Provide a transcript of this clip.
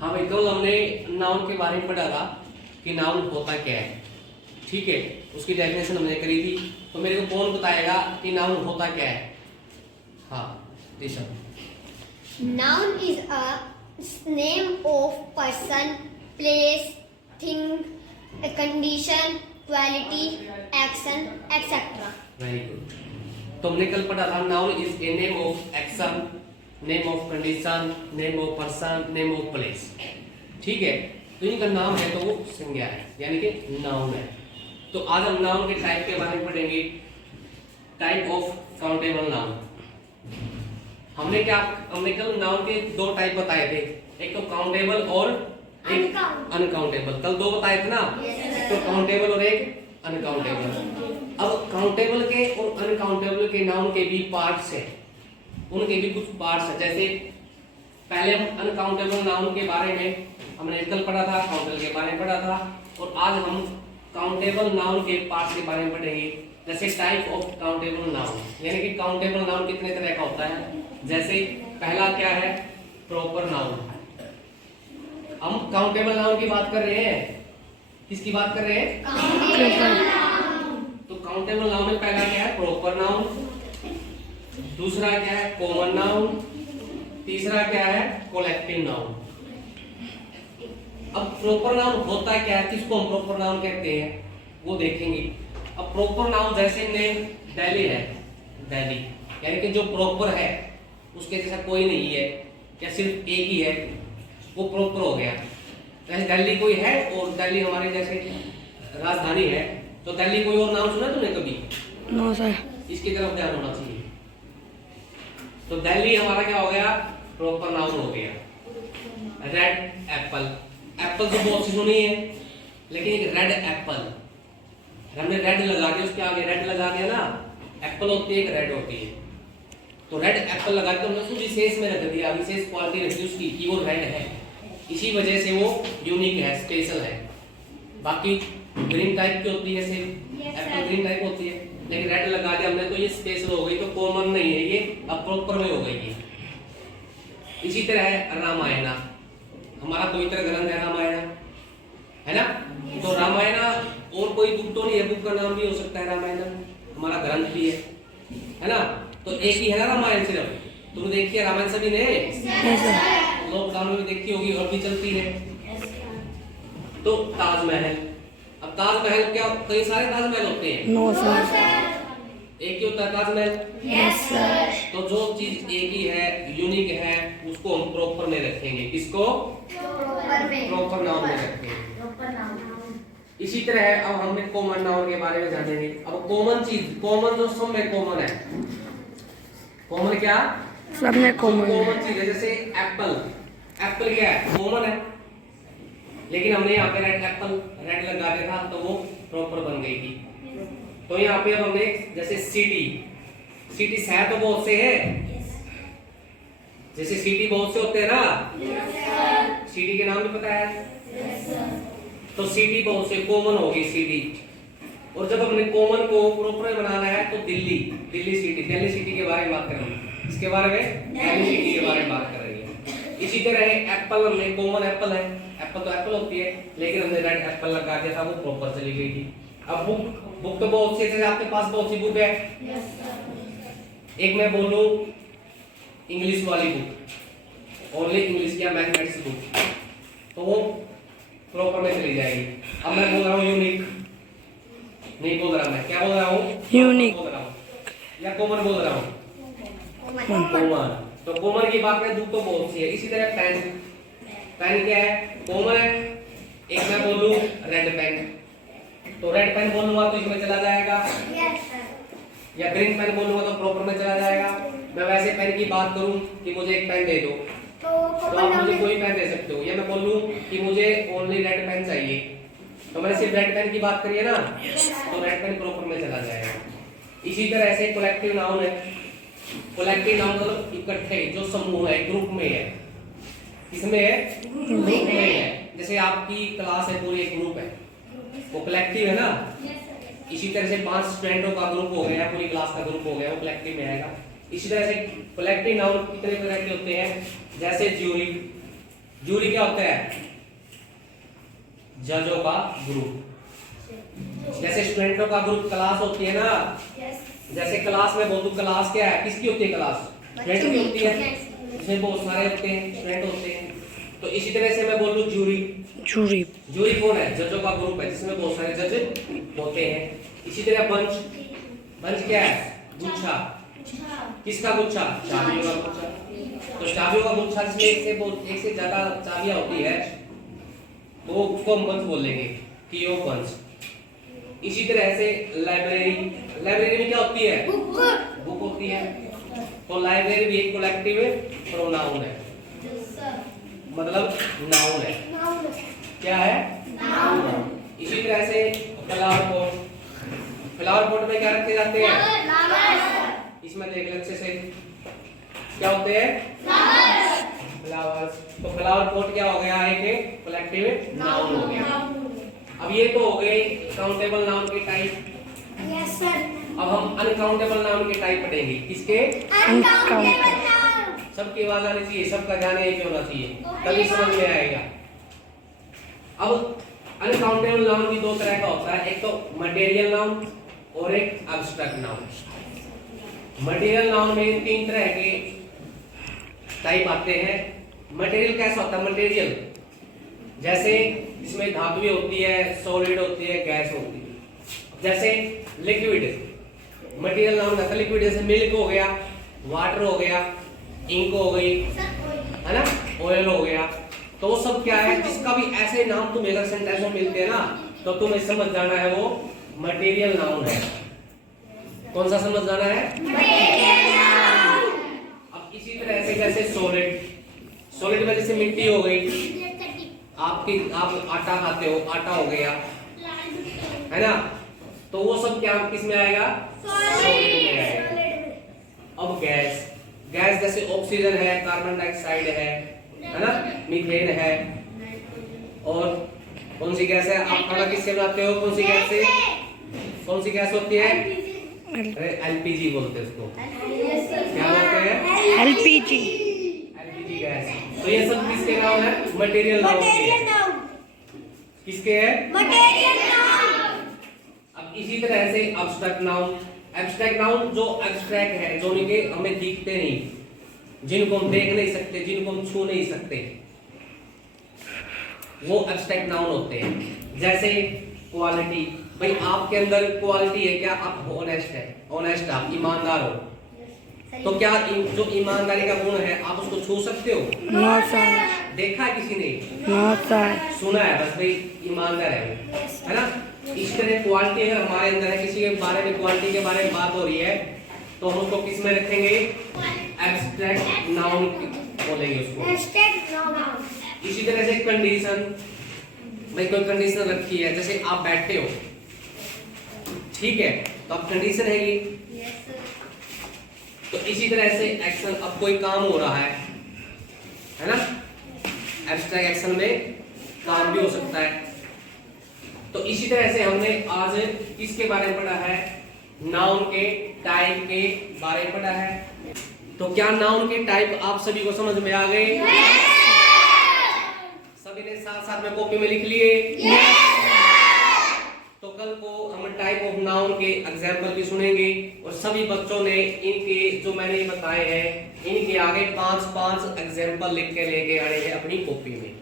हाँ भाई, कल हमने नाउन के बारे में पढ़ा था कि नाउन होता क्या है। ठीक है, उसकी डेफिनेशन हमने करी थी। तो मेरे को कौन बताएगा कि नाउन होता क्या है? हाँ दिशा। Noun is a name of person, place, thing, a condition, quality, action, etc. Very good. तो हमने कल पढ़ा था noun is a name of action, name of condition, name of person, name of place. ठीक है, तो इनका नाम है तो वो संज्ञा है, यानी कि नाउन है। तो आज हम नाउन के टाइप के बारे में पढ़ेंगे। Type of countable noun. हमने कल नाउन के दो टाइप बताए थे, एक तो काउंटेबल और एक अनकाउंटेबल। कल दो बताए थे ना, एक तो काउंटेबल और एक अनकाउंटेबल। अब काउंटेबल के और अनकाउंटेबल के नाउन के भी पार्ट्स हैं, उनके भी कुछ पार्ट्स हैं। जैसे पहले हम अनकाउंटेबल नाउन के बारे में हमने कल पढ़ा था, काउंटेबल के बारे में पढ़ा था, और आज हम काउंटेबल नाउन के पार्ट्स के बारे में पढ़ेंगे। जैसे टाइप ऑफ काउंटेबल नाउन, यानी कि काउंटेबल नाउन कितने तरह का होता है। जैसे पहला क्या है, प्रॉपर नाउन। हम काउंटेबल नाउन की बात कर रहे हैं, किसकी बात कर रहे हैं? तो काउंटेबल नाउन में पहला क्या है, प्रॉपर नाउन। दूसरा क्या है, कॉमन नाउन। तीसरा क्या है, कलेक्टिव नाउन। अब प्रॉपर नाउन होता क्या है, किसको हम प्रॉपर नाउन कहते हैं, वो देखेंगे। अब प्रॉपर नाउन जैसे नेम दिल्ली है, दिल्ली यानी कि जो प्रॉपर है उसके जैसा कोई नहीं है या सिर्फ एक ही है, वो प्रॉपर हो गया। जैसे दिल्ली कोई है और दिल्ली हमारे जैसे राजधानी है, तो दिल्ली कोई और नाम सुना तुमने कभी? No sir. इसकी तरफ ध्यान होना चाहिए। तो दिल्ली हमारा क्या हो गया, प्रॉपर नाउन हो गया। रेड एप्पल, एप्पल तो बहुत सी सुनी है, लेकिन एक रेड एप्पल, हमने रेड लगा दिया, उसके आगे रेड लगा दिया ना, एप्पल होती है एक रेड होती है, तो रेड एप्पल लगा के हमने उसको विशेष में रख दिया, विशेष क्वालिटी रख दी उसकी कि वो रेड है, इसी वजह से वो यूनिक है, स्पेशल है। बाकी ग्रीन टाइप की होती है, एप्पल ग्रीन टाइप होती है, लेकिन रेड लगा दिया हमने तो ये स्पेशल हो गई, तो कॉमन नहीं है ये, अब प्रॉपर में हो गई ये। इसी तरह है रामायण, हमारा पवित्र ग्रंथ है रामायण, है ना। तो रामायण और कोई बुक तो नहीं है, बुक का नाम भी हो सकता है रामायण, हमारा ग्रंथ भी है ना। तो एक ही है ना रामायण, सिर्फ तुमने देखी है रामायण सभी ने? लॉकडाउन में भी देखी होगी और भी चलती है। तो ताजमहल, अब ताजमहल क्या, कई सारे ताजमहल होते हैं? No sir. एक ही होता है ताजमहल? Yes sir. तो जो चीज एक ही है, यूनिक है, उसको हम प्रॉपर में रखेंगे। किसको? प्रॉपर नाउन में रखेंगे। इसी तरह अब हमने कॉमन नाउन के बारे में जानेंगे। अब कॉमन चीज, कॉमन जो सब में कॉमन है, कॉमन क्या? सब में कॉमन कॉमन चीज है। जैसे एप्पल, एप्पल क्या है, कॉमन है, लेकिन हमने यहाँ पे रेड एप्पल रेड लगा दिया था तो वो प्रॉपर बन गई थी। तो यहाँ पे अब हमने जैसे सिटी, सिटी शहर तो बहुत से है, जैसे सिटी बहुत से होते हैं ना, सिटी के नाम भी पता है, तो सिटी बहुत से कॉमन होगी सिटी। और जब हमने कॉमन को प्रॉपर बनाना है तो दिल्ली, दिल्ली सिटी के बारे में बात करेंगे, इसके बारे में दिल्ली सिटी के बारे में बात करेंगे। इसी तरह एप्पल, हमने कॉमन एप्पल है, एप्पल तो एप्पल होती है, लेकिन हमने रेड एप्पल लगा दिया था, वो प्रॉपर चली गई थी। अब बुक तो बहुत सी, जैसे आपके पास बहुत सी बुक है, एक मैं बोलूं इंग्लिश वाली बुक, ओनली इंग्लिश या मैथमेटिक्स बुक, तो वो प्रॉपर में चली जाएगी। अब मैं बोल रहा हूँ यूनिक, नहीं बोल रहा, मैं क्या बोल रहा हूँ? यूनिक या कॉमन बोल रहा हूँ? कॉमन। तो कॉमन की बात करें, बुक तो बहुत सी है। इसी तरह पेन, पेन क्या है, कॉमन है। एक मैं बोलूं रेड पेन, तो रेड पेन बोलूंगा तो इसमें चला जाएगा, या ग्रीन पेन बोलूंगा तो प्रॉपर में चला जाएगा। मैं वैसे पेन की बात करूं कि मुझे एक पेन दे दो, तो आप मुझे कोई पेन दे सकते हो, या मैं बोलूं कि मुझे ओनली रेड पेन चाहिए, तो मैंने सिर्फ रेड पेन की बात करी है ना, तो रेड पेन प्रॉपर में चला जाएगा। इसी तरह से कलेक्टिव नाउन है, कलेक्टिव नाउन मतलब इकट्ठे, जो समूह है, ग्रुप में है, किसमें है? ग्रुप में है। जैसे आपकी क्लास है, पूरी एक ग्रुप है, वो कलेक्टिव है ना। इसी तरह से 5 स्टूडेंटों का ग्रुप हो गया, पूरी क्लास का ग्रुप हो गया, वो कलेक्टिव में आएगा। इसी तरह से कलेक्टिव नाउन कितने तरह के होते हैं, जैसे ज्यूरी, जूरी क्या होता है? जजों का ग्रुप। जैसे स्टूडेंटों का ग्रुप क्लास होती है ना, जैसे क्लास में बोलूं, क्लास क्या है, किसकी होती है क्लास? स्टूडेंट की होती है, इसमें बहुत सारे होते हैं, स्टूडेंट होते हैं। तो इसी तरह से मैं बोलूं जूरी। जूरी। जूरी कौन है? जजों का ग्रुप है जिसमें बहुत सारे जज होते हैं। इसी तरह बंच, बंच क्या है? गुच्छा। किसका गुच्छा? चाबियों का गुच्छा। तो चाबियों का गुच्छा जिसमें एक से ज्यादा चाबियां होती है वो को हम बंच बोलेंगे, की ऑफ बंच। इसी तरह से लाइब्रेरी, लाइब्रेरी में क्या होती है? बुक होती है। तो लाइब्रेरी भी एक कलेक्टिव प्रोनाउन है, मतलब नाउन है। क्या है? नाउन। इसी तरह से फ्लावर पॉट, फ्लावर पॉट में क्या रखे जाते हैं? इसमें देख ले अच्छे से, क्या होते हैं? फ्लावर्स। तो फ्लावर पॉट क्या हो गया? एक कलेक्टिव नाउन हो गया। अब ये तो हो गए काउंटेबल नाउन के टाइप। Yes sir. अब हम अनकाउंटेबल नाउन के टाइप पढ़ेंगे। किसके? अनकाउंटेबल। सबकी आवाज आनी चाहिए, सबका ध्यान एक होना चाहिए, तभी समझ में आएगा। अब अनकाउंटेबल नाउन भी दो तरह का होता है, एक तो मटेरियल नाउन और एक एब्स्ट्रैक्ट नाउन। मटेरियल नाउन में तीन तरह के टाइप आते हैं। मटेरियल कैसा होता है? मटेरियल जैसे इसमें धातुएं होती है, सॉलिड होती है, गैस होती है। जैसे लिक्विड मटेरियल नाउन होता है। लिक्विड जैसे मिल्क हो गया, वाटर हो गया, इंक हो गई, है ना, ऑयल हो गया। तो वो सब क्या है? जिसका भी ऐसे नाम तुम्हें अगर सेंटेंस में मिलते हैं ना, तो तुम्हें समझ जाना है वो मटेरियल नाउन है। कौन सा समझ जाना है? अब इसी तरह से जैसे सॉलिड, सॉलिड में जैसे मिट्टी हो गई, आप आटा खाते हो, आटा हो गया, है ना, तो वो सब क्या किस में आएगा? सॉलिड में आएगा। अब गैस, गैस जैसे ऑक्सीजन है, कार्बन डाइऑक्साइड है ना, मीथेन है। और कौन सी गैस है? आप खाना किससे बनाते हो? कौन सी गैस से? कौन सी गैस होती है? एलपीजी बोलते हैं उसको। क्या बोलते हैं? एलपीजी। LPG gas. तो ये सब किसके नाम है? मटेरियल नाउन के। किसके है? Material noun. अब इसी तरह से एब्स्ट्रैक्ट नाउन, एब्स्ट्रैक्ट नाउन जो एब्स्ट्रैक्ट है, जो इनके हमें दिखते नहीं, जिनको हम देख नहीं सकते, जिनको हम छू नहीं सकते, वो एब्स्ट्रैक्ट नाउन होते हैं। जैसे क्वालिटी, भाई आपके अंदर क्वालिटी है क्या? आप ऑनेस्ट है, ऑनेस्ट आप ईमानदार हो। तो क्या जो ईमानदारी का गुण है आप उसको छू सकते हो? No sir. देखा है किसी ने? No sir. सुना है बस, भाई ईमानदार है वो, है ना। इस तरह क्वालिटी अगर हमारे अंदर है, किसी के बारे में क्वालिटी के बारे में बात हो रही है, तो हम उसको किस में रखेंगे? एब्स्ट्रैक्ट नाउन बोलेंगे उसको। Abstract noun. इसी तरह से कंडीशन, भाई कोई कंडीशन रखी है, जैसे आप बैठे हो, ठीक है, तो अब कंडीशन है ये। तो इसी तरह से एक्शन, अब कोई काम हो रहा है ना, एब्स्ट्रैक्ट एक्शन में काम भी हो सकता है। तो इसी तरह से हमने आज किसके बारे में पढ़ा है? नाउन के टाइप के बारे में पढ़ा है। तो क्या नाउन के टाइप आप सभी को समझ में आ गए? सभी ने साथ साथ में कॉपी में लिख लिए? तो कल को हम टाइप ऑफ नाउन के एग्जाम्पल भी सुनेंगे, और सभी बच्चों ने इनके जो मैंने बताए हैं, इनके आगे 5-5 एग्जाम्पल लिख के लेके आए हैं अपनी कॉपी में।